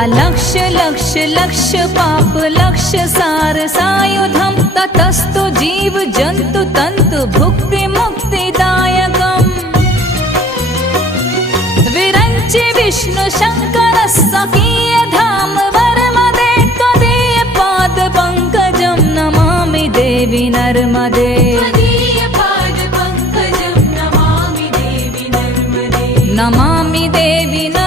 अलक्ष लक्ष लक्ष पाप लक्ष सार सायुधम ततस्तु जीव जंतु तंतु भुक्ति मुक्तिदायकम् विरंचि विष्णु शंकर स्वकीय धाम वर्मदे त्वदीय पाद पंकजं नमामि देवी नर्मदे नमामि देवी नर्मदे।